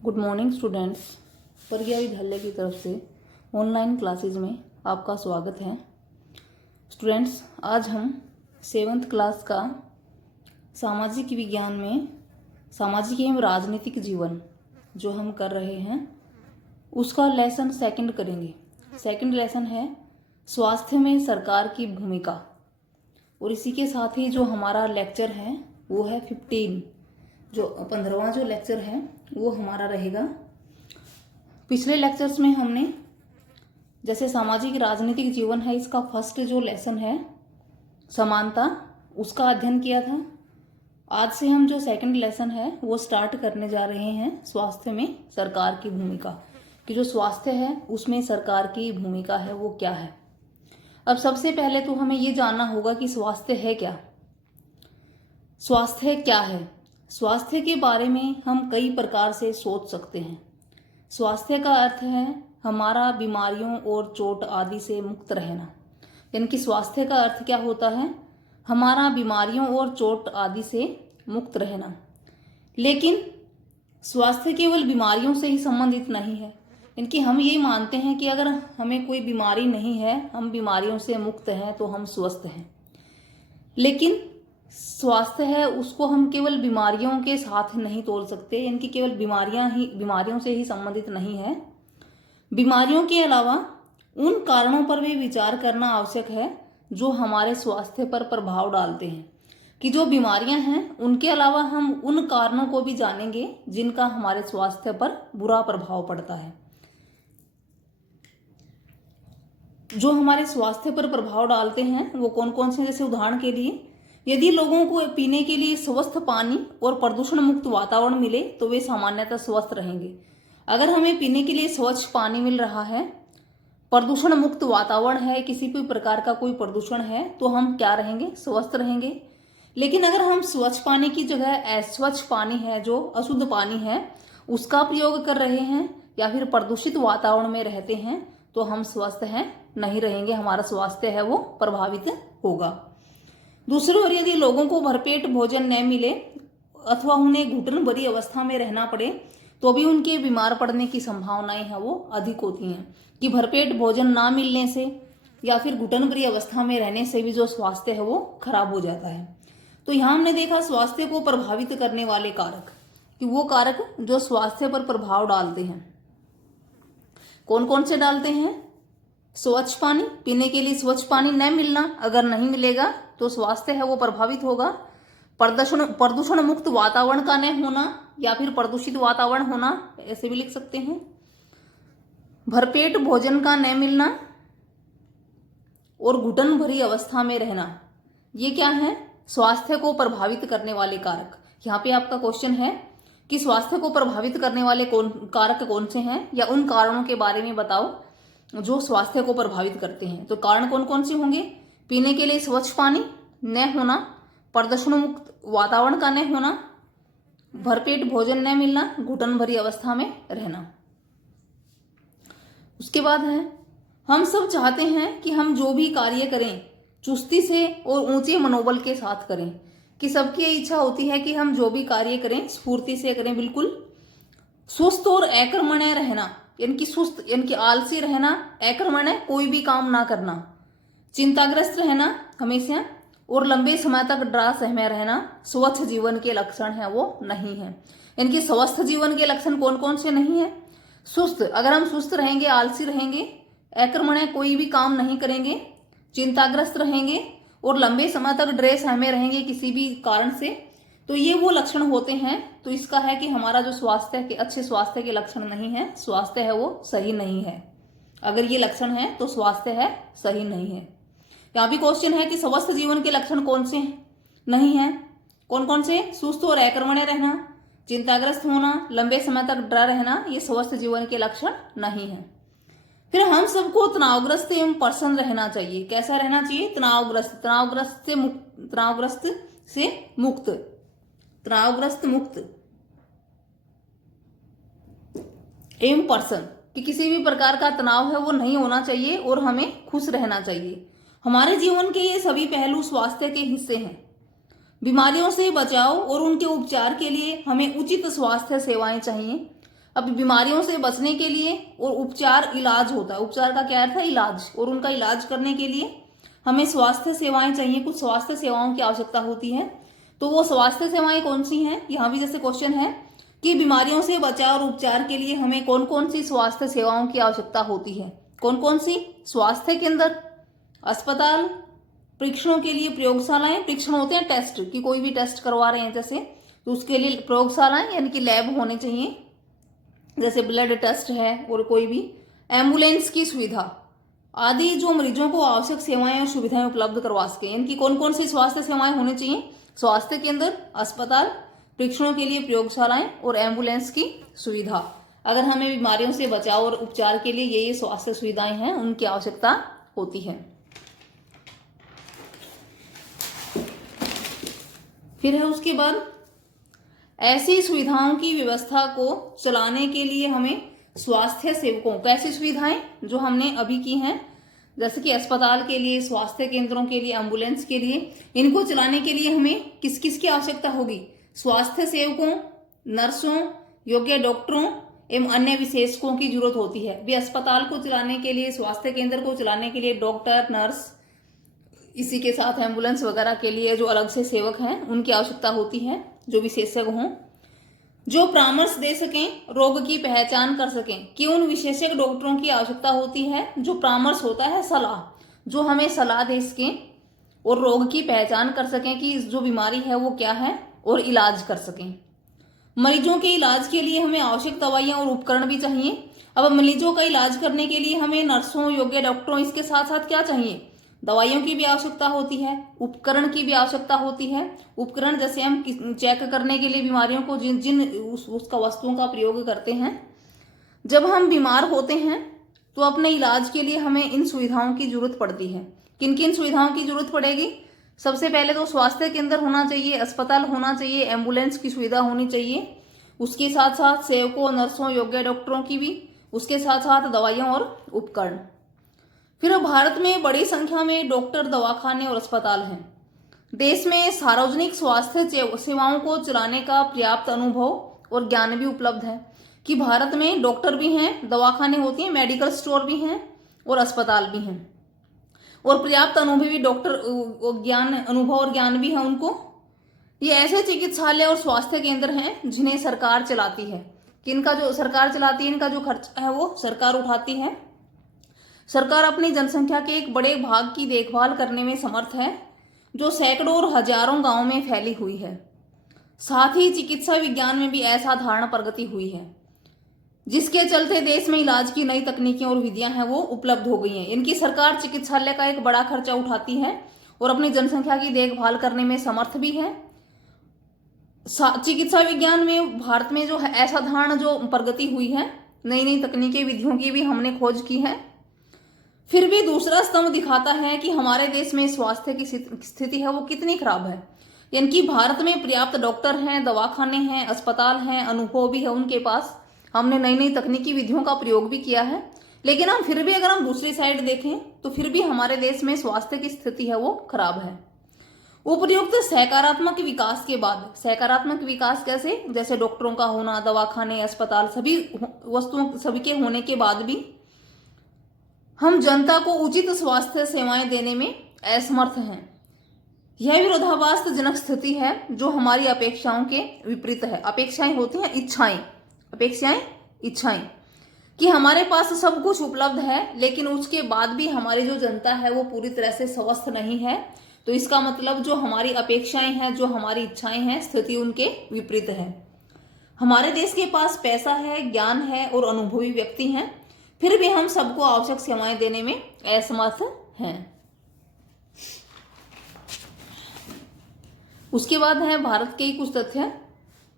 Good morning students. प्रज्ञा विद्यालय की तरफ से ऑनलाइन क्लासेज में आपका स्वागत है। स्टूडेंट्स, आज हम 7th क्लास का सामाजिक विज्ञान में सामाजिक एवं राजनीतिक जीवन जो हम कर रहे हैं उसका लेसन सेकंड करेंगे। सेकंड लेसन है स्वास्थ्य में सरकार की भूमिका, और इसी के साथ ही जो हमारा लेक्चर है वो है 15, जो 15वां जो लेक्चर है वो हमारा रहेगा। पिछले लेक्चर्स में हमने जैसे सामाजिक राजनीतिक जीवन है, इसका फर्स्ट जो लेसन है समानता, उसका अध्ययन किया था। आज से हम जो सेकंड लेसन है वो स्टार्ट करने जा रहे हैं स्वास्थ्य में सरकार की भूमिका, कि जो स्वास्थ्य है उसमें सरकार की भूमिका है वो क्या है। अब सबसे पहले तो हमें ये जानना होगा कि स्वास्थ्य है क्या। स्वास्थ्य क्या है? स्वास्थ्य के बारे में हम कई प्रकार से सोच सकते हैं। स्वास्थ्य का अर्थ है हमारा बीमारियों और चोट आदि से मुक्त रहना, यानी कि स्वास्थ्य का अर्थ क्या होता है? हमारा बीमारियों और चोट आदि से मुक्त रहना। लेकिन स्वास्थ्य केवल बीमारियों से ही संबंधित नहीं है, यानी हम ये मानते हैं कि अगर हमें कोई बीमारी नहीं है, हम बीमारियों से मुक्त हैं, तो हम स्वस्थ हैं। लेकिन स्वास्थ्य है उसको हम केवल बीमारियों के साथ नहीं तोल सकते, यानी केवल बीमारियों से ही संबंधित नहीं है। बीमारियों के अलावा उन कारणों पर भी विचार करना आवश्यक है जो हमारे स्वास्थ्य पर प्रभाव डालते हैं, कि जो बीमारियां हैं उनके अलावा हम उन कारणों को भी जानेंगे जिनका हमारे स्वास्थ्य पर बुरा प्रभाव पड़ता है। जो हमारे स्वास्थ्य पर प्रभाव डालते हैं वो कौन कौन से? जैसे उदाहरण के लिए, यदि लोगों को पीने के लिए स्वस्थ पानी और प्रदूषण मुक्त वातावरण मिले तो वे सामान्यतः स्वस्थ रहेंगे। अगर हमें पीने के लिए स्वच्छ पानी मिल रहा है, प्रदूषण मुक्त वातावरण है, किसी भी प्रकार का कोई प्रदूषण है, तो हम क्या रहेंगे? स्वस्थ रहेंगे। लेकिन अगर हम स्वच्छ पानी की जगह अस्वच्छ पानी है, जो अशुद्ध पानी है, उसका प्रयोग कर रहे हैं या फिर प्रदूषित वातावरण में रहते हैं, तो हम स्वस्थ हैं नहीं रहेंगे, हमारा स्वास्थ्य है वो प्रभावित होगा। दूसरी ओर यदि लोगों को भरपेट भोजन न मिले अथवा उन्हें घुटन भरी अवस्था में रहना पड़े तो भी उनके बीमार पड़ने की संभावनाएं हैं वो अधिक होती हैं, कि भरपेट भोजन ना मिलने से या फिर घुटन भरी अवस्था में रहने से भी जो स्वास्थ्य है वो खराब हो जाता है। तो यहाँ हमने देखा स्वास्थ्य को प्रभावित करने वाले कारक, कि वो कारक जो स्वास्थ्य पर प्रभाव डालते हैं कौन कौन से डालते हैं? स्वच्छ पानी, पीने के लिए स्वच्छ पानी न मिलना, अगर नहीं मिलेगा तो स्वास्थ्य है वो प्रभावित होगा। प्रदूषण मुक्त वातावरण का न होना या फिर प्रदूषित वातावरण होना, ऐसे भी लिख सकते हैं। भरपेट भोजन का न मिलना और घुटन भरी अवस्था में रहना, ये क्या है? स्वास्थ्य को प्रभावित करने वाले कारक। यहाँ पे आपका क्वेश्चन है कि स्वास्थ्य को प्रभावित करने वाले कारक कौन से हैं, या उन कारणों के बारे में बताओ जो स्वास्थ्य को प्रभावित करते हैं। तो कारण कौन कौन से होंगे? पीने के लिए स्वच्छ पानी न होना, प्रदूषण मुक्त वातावरण का न होना, भरपेट भोजन न मिलना, घुटन भरी अवस्था में रहना। उसके बाद है, हम सब चाहते हैं कि हम जो भी कार्य करें चुस्ती से और ऊंचे मनोबल के साथ करें, कि सबकी इच्छा होती है कि हम जो भी कार्य करें स्फूर्ति से करें, बिल्कुल सुस्त और अकर्मण्य रहना, यानी कि सुस्त यानी कि आलसी रहना, अकर्मण्य कोई भी काम ना करना, चिंताग्रस्त रहना हमेशा, और लंबे समय तक डरा सहमे रहना स्वस्थ जीवन के लक्षण है वो नहीं है। यानी कि स्वस्थ जीवन के लक्षण कौन कौन से नहीं है? सुस्त, अगर हम सुस्त रहेंगे, आलसी रहेंगे, अकर्मण्य कोई भी काम नहीं करेंगे, चिंताग्रस्त रहेंगे और लंबे समय तक डरे सहमे रहेंगे किसी भी कारण से, तो ये वो लक्षण होते हैं। तो इसका है कि हमारा जो स्वास्थ्य के अच्छे स्वास्थ्य के लक्षण नहीं है, स्वास्थ्य है वो सही नहीं है। अगर ये लक्षण है तो स्वास्थ्य है सही नहीं है। यहाँ भी क्वेश्चन है कि स्वस्थ जीवन के लक्षण कौन से नहीं है? कौन कौन से? सुस्त और अकर्मण्य रहना, चिंताग्रस्त होना, लंबे समय तक डरा रहना, ये स्वस्थ जीवन के लक्षण नहीं है। फिर हम सबको तनावग्रस्त एवं प्रसन्न रहना चाहिए। कैसा रहना चाहिए? तनावग्रस्त, तनावग्रस्त मुक्त एवं प्रसन्न, कि किसी भी प्रकार का तनाव है वो नहीं होना चाहिए और हमें खुश रहना चाहिए। हमारे जीवन के ये सभी पहलू स्वास्थ्य के हिस्से हैं। बीमारियों से बचाव और उनके उपचार के लिए हमें उचित स्वास्थ्य सेवाएं चाहिए। अब बीमारियों से बचने के लिए और उपचार इलाज होता है, उपचार का क्या अर्थ है, इलाज, और उनका इलाज करने के लिए हमें स्वास्थ्य सेवाएं चाहिए, कुछ स्वास्थ्य सेवाओं की आवश्यकता होती है। तो वो स्वास्थ्य सेवाएं कौन सी हैं, यहाँ भी जैसे क्वेश्चन है कि बीमारियों से बचाव और उपचार के लिए हमें कौन कौन सी स्वास्थ्य सेवाओं की आवश्यकता होती है, कौन कौन सी, स्वास्थ्य केंद्र, अस्पताल, परीक्षणों के लिए प्रयोगशालाएं, परीक्षण होते हैं टेस्ट कि कोई भी टेस्ट करवा रहे हैं जैसे, तो उसके लिए प्रयोगशालाएं यानी कि लैब होने चाहिए, जैसे ब्लड टेस्ट है, और कोई भी एम्बुलेंस की सुविधा आदि जो मरीजों को आवश्यक सेवाएं और सुविधाएं उपलब्ध करवा सके। इनकी कौन कौन सी स्वास्थ्य सेवाएं होनी चाहिए, स्वास्थ्य केंद्र, अस्पताल, परीक्षणों के लिए प्रयोगशालाएं और एम्बुलेंस की सुविधा। अगर हमें बीमारियों से बचाव और उपचार के लिए ये स्वास्थ्य सुविधाएं हैं, उनकी आवश्यकता होती है। फिर है उसके बाद ऐसी सुविधाओं की व्यवस्था को चलाने के लिए हमें स्वास्थ्य सेवकों, कैसी सुविधाएं जो हमने अभी की हैं, जैसे कि अस्पताल के लिए, स्वास्थ्य केंद्रों के लिए, एम्बुलेंस के लिए, इनको चलाने के लिए हमें किस किस की आवश्यकता होगी, स्वास्थ्य सेवकों, नर्सों, योग्य डॉक्टरों एवं अन्य विशेषज्ञों की जरूरत होती है। भी अस्पताल को चलाने के लिए, स्वास्थ्य केंद्र को चलाने के लिए डॉक्टर, नर्स, इसी के साथ एम्बुलेंस वगैरह के लिए जो अलग से सेवक हैं उनकी आवश्यकता होती है, जो विशेषज्ञ हों, जो परामर्श दे सकें, रोग की पहचान कर सकें। कि उन विशेषज्ञ डॉक्टरों की आवश्यकता होती है जो परामर्श होता है, सलाह, जो हमें सलाह दे सकें और रोग की पहचान कर सकें कि जो बीमारी है वो क्या है, और इलाज कर सकें। मरीजों के इलाज के लिए हमें आवश्यक दवाइयां और उपकरण भी चाहिए। अब मरीजों का इलाज करने के लिए हमें नर्सों, योग्य डॉक्टरों, इसके साथ साथ क्या चाहिए, दवाइयों की भी आवश्यकता होती है, उपकरण की भी आवश्यकता होती है। उपकरण जैसे हम चेक करने के लिए बीमारियों को जिन जिन उसका वस्तुओं का प्रयोग करते हैं। जब हम बीमार होते हैं तो अपने इलाज के लिए हमें इन सुविधाओं की जरूरत पड़ती है। किन किन सुविधाओं की जरूरत पड़ेगी, सबसे पहले तो स्वास्थ्य केंद्र होना चाहिए, अस्पताल होना चाहिए, एम्बुलेंस की सुविधा होनी चाहिए, उसके साथ साथ सेवकों, नर्सों, योग्य डॉक्टरों की भी, उसके साथ साथ दवाइयां और उपकरण। फिर भारत में बड़ी संख्या में डॉक्टर, दवाखाने और अस्पताल हैं। देश में सार्वजनिक स्वास्थ्य सेवाओं को चलाने का पर्याप्त अनुभव और ज्ञान भी उपलब्ध है। कि भारत में डॉक्टर भी हैं, दवाखाने होती हैं, मेडिकल स्टोर भी हैं और अस्पताल भी हैं, और पर्याप्त अनुभवी डॉक्टर ज्ञान, अनुभव और ज्ञान भी है उनको। ये ऐसे चिकित्सालय और स्वास्थ्य केंद्र हैं जिन्हें सरकार चलाती है। कि इनका जो सरकार चलाती है, इनका जो खर्चा है वो सरकार उठाती है। सरकार अपनी जनसंख्या के एक बड़े भाग की देखभाल करने में समर्थ है, जो सैकड़ों और हजारों गांवों में फैली हुई है। साथ ही चिकित्सा विज्ञान में भी असाधारण प्रगति हुई है, जिसके चलते देश में इलाज की नई तकनीकें और विधियां हैं वो उपलब्ध हो गई हैं। इनकी सरकार चिकित्सालय का एक बड़ा खर्चा उठाती है और अपनी जनसंख्या की देखभाल करने में समर्थ भी है। चिकित्सा विज्ञान में भारत में जो है असाधारण जो प्रगति हुई है, नई नई तकनीकी विधियों की भी हमने खोज की है। फिर भी दूसरा स्तंभ दिखाता है कि हमारे देश में स्वास्थ्य की स्थिति है वो कितनी खराब है। यानी कि भारत में पर्याप्त डॉक्टर हैं, दवाखाने हैं, अस्पताल हैं, अनुभव भी है उनके पास, हमने नई नई तकनीकी विधियों का प्रयोग भी किया है, लेकिन हम फिर भी अगर हम दूसरी साइड देखें तो फिर भी हमारे देश में स्वास्थ्य की स्थिति है वो खराब है। उपयुक्त सकारात्मक विकास के बाद, सकारात्मक विकास कैसे, जैसे डॉक्टरों का होना, दवाखाने, अस्पताल, सभी वस्तुओं सभी के होने के बाद भी हम जनता को उचित स्वास्थ्य सेवाएं देने में असमर्थ हैं। यह विरोधाभासजनक स्थिति है जो हमारी अपेक्षाओं के विपरीत है। अपेक्षाएं होती हैं इच्छाएं, अपेक्षाएं इच्छाएं, कि हमारे पास सब कुछ उपलब्ध है लेकिन उसके बाद भी हमारी जो जनता है वो पूरी तरह से स्वस्थ नहीं है। तो इसका मतलब जो हमारी अपेक्षाएं हैं, जो हमारी इच्छाएं हैं, स्थिति उनके विपरीत है। हमारे देश के पास पैसा है, ज्ञान है और अनुभवी व्यक्ति हैं, फिर भी हम सबको आवश्यक सेवाएं देने में असमर्थ हैं। उसके बाद है भारत के कुछ तथ्य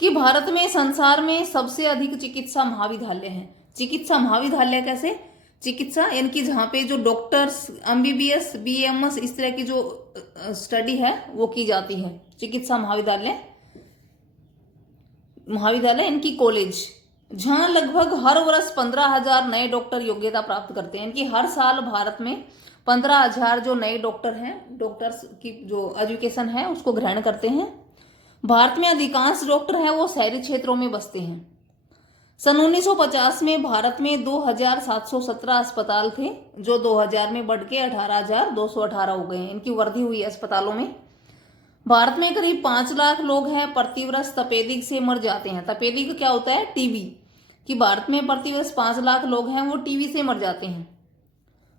कि भारत में संसार में सबसे अधिक चिकित्सा महाविद्यालय हैं। चिकित्सा महाविद्यालय कैसे, चिकित्सा यानी कि जहाँ पे जो डॉक्टर्स, एमबीबीएस, बीएमएस इस तरह की जो स्टडी है वो की जाती है। चिकित्सा महाविद्यालय, महाविद्यालय इनकी कॉलेज, जहां लगभग हर वर्ष 15,000 नए डॉक्टर योग्यता प्राप्त करते हैं। इनकी हर साल भारत में 15,000 जो नए डॉक्टर हैं, डॉक्टर्स की जो एजुकेशन है उसको ग्रहण करते हैं। भारत में अधिकांश डॉक्टर हैं वो शहरी क्षेत्रों में बसते हैं। सन 1950 में भारत में 2717 अस्पताल थे, जो 2000 में बढ़ के 18,218 हो गए हैं। इनकी वृद्धि हुई है अस्पतालों में। भारत में करीब 5 लाख लोग हैं प्रतिवर्ष तपेदिक से मर जाते हैं। तपेदिक क्या होता है? टीबी। कि भारत में प्रतिवर्ष 5 लाख लोग हैं वो टीबी से मर जाते हैं।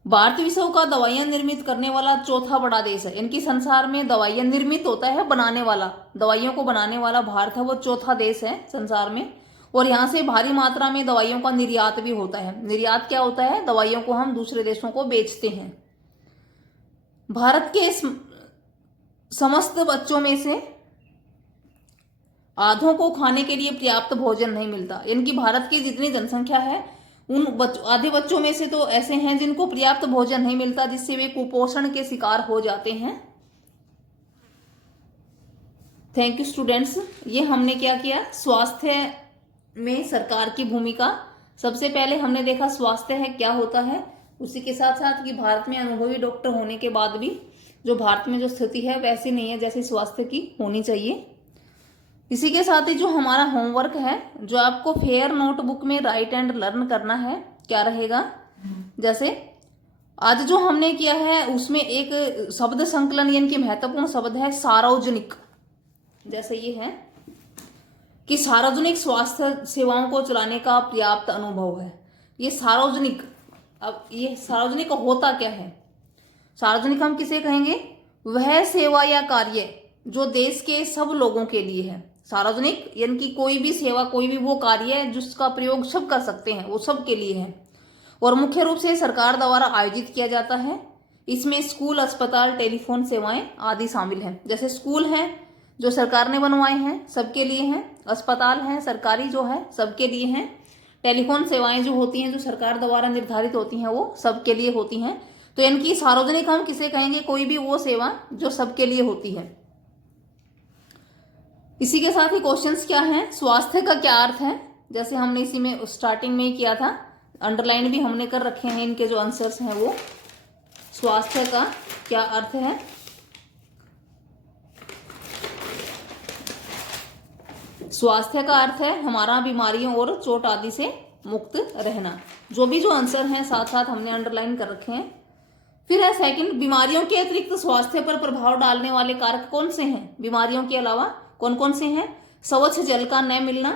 भारत विश्व का दवाइयां निर्मित करने वाला चौथा बड़ा देश है। इनकी संसार में दवाइयां निर्मित होता है बनाने वाला, दवाइयों को बनाने वाला भारत है, वो चौथा देश है संसार में। और यहाँ से भारी मात्रा में दवाइयों का निर्यात भी होता है। निर्यात क्या होता है? दवाइयों को हम दूसरे देशों को बेचते हैं। भारत के समस्त बच्चों में से आधों को खाने के लिए पर्याप्त भोजन नहीं मिलता। इनकी भारत की जितनी जनसंख्या है उन आधे बच्चों में से तो ऐसे हैं जिनको पर्याप्त भोजन नहीं मिलता, जिससे वे कुपोषण के शिकार हो जाते हैं। Thank you students. ये हमने क्या किया? स्वास्थ्य में सरकार की भूमिका। सबसे पहले हमने देखा स्वास्थ्य है क्या होता है, उसी के साथ साथ कि भारत में अनुभवी डॉक्टर होने के बाद भी जो भारत में जो स्थिति है वैसी नहीं है जैसे स्वास्थ्य की होनी चाहिए। इसी के साथ ही जो हमारा होमवर्क है, जो आपको फेयर नोटबुक में राइट एंड लर्न करना है, क्या रहेगा? जैसे आज जो हमने किया है उसमें एक शब्द संकलन यानी कि महत्वपूर्ण शब्द है सार्वजनिक। जैसे ये है कि सार्वजनिक स्वास्थ्य सेवाओं को चलाने का पर्याप्त अनुभव है। ये सार्वजनिक, अब ये सार्वजनिक होता क्या है? सार्वजनिक हम किसे कहेंगे? वह सेवा या कार्य जो देश के सब लोगों के लिए है। सार्वजनिक यानी कि कोई भी सेवा, कोई भी वो कार्य है जिसका प्रयोग सब कर सकते हैं, वो सब के लिए है और मुख्य रूप से सरकार द्वारा आयोजित किया जाता है। इसमें स्कूल, अस्पताल, टेलीफोन सेवाएं आदि शामिल हैं। जैसे स्कूल हैं जो सरकार ने बनवाए हैं, सबके लिए हैं। अस्पताल हैं सरकारी जो है सबके लिए हैं। टेलीफोन सेवाएं जो होती हैं जो सरकार द्वारा निर्धारित होती हैं वो सबके लिए होती हैं। तो इनकी सार्वजनिक हम किसे कहेंगे? कोई भी वो सेवा जो सबके लिए होती है। इसी के साथ ही क्वेश्चंस क्या हैं? स्वास्थ्य का क्या अर्थ है? जैसे हमने इसी में स्टार्टिंग में ही किया था, अंडरलाइन भी हमने कर रखे हैं इनके जो आंसर्स हैं वो। स्वास्थ्य का क्या अर्थ है? स्वास्थ्य का अर्थ है हमारा बीमारियों और चोट आदि से मुक्त रहना। जो भी जो आंसर हैं साथ साथ हमने अंडरलाइन कर रखे हैं। फिर है सेकंड, बीमारियों के अतिरिक्त स्वास्थ्य पर प्रभाव डालने वाले कारक कौन से हैं? बीमारियों के अलावा कौन कौन से हैं? स्वच्छ जल का न मिलना,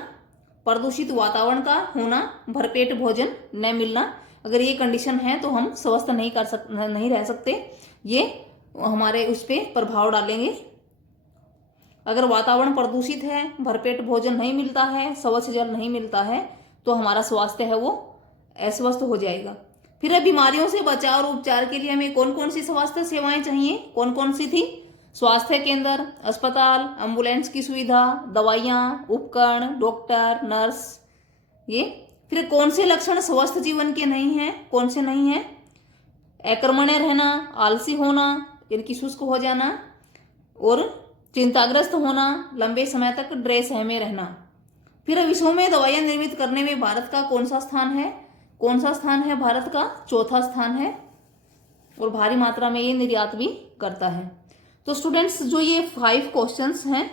प्रदूषित वातावरण का होना, भरपेट भोजन न मिलना। अगर ये कंडीशन है तो हम स्वस्थ नहीं रह सकते। ये हमारे उस पर प्रभाव डालेंगे। अगर वातावरण प्रदूषित है, भरपेट भोजन नहीं मिलता है, स्वच्छ जल नहीं मिलता है, तो हमारा स्वास्थ्य है वो अस्वस्थ हो जाएगा। फिर है बीमारियों से बचाव और उपचार के लिए हमें कौन कौन सी स्वास्थ्य सेवाएं चाहिए? कौन कौन सी थी? स्वास्थ्य केंद्र, अस्पताल, एम्बुलेंस की सुविधा, दवाइयाँ, उपकरण, डॉक्टर, नर्स। ये फिर कौन से लक्षण स्वस्थ जीवन के नहीं हैं, कौन से नहीं हैं? अकर्मण्य रहना, आलसी होना, इनकी शुष्क हो जाना और चिंताग्रस्त होना, लंबे समय तक ड्रेस में रहना। फिर विश्व में दवाइयां निर्मित करने में भारत का कौन सा स्थान है? कौन सा स्थान है भारत का? चौथा स्थान है और भारी मात्रा में ये निर्यात भी करता है। तो स्टूडेंट्स जो ये 5 क्वेश्चंस हैं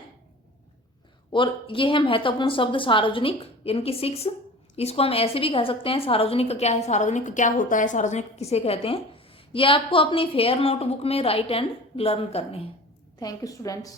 और ये है महत्वपूर्ण शब्द सार्वजनिक, इनकी 6। इसको हम ऐसे भी कह सकते हैं सार्वजनिक क्या है, सार्वजनिक क्या होता है, सार्वजनिक किसे कहते हैं। ये आपको अपनी फेयर नोटबुक में राइट एंड लर्न करने हैं। Thank you students.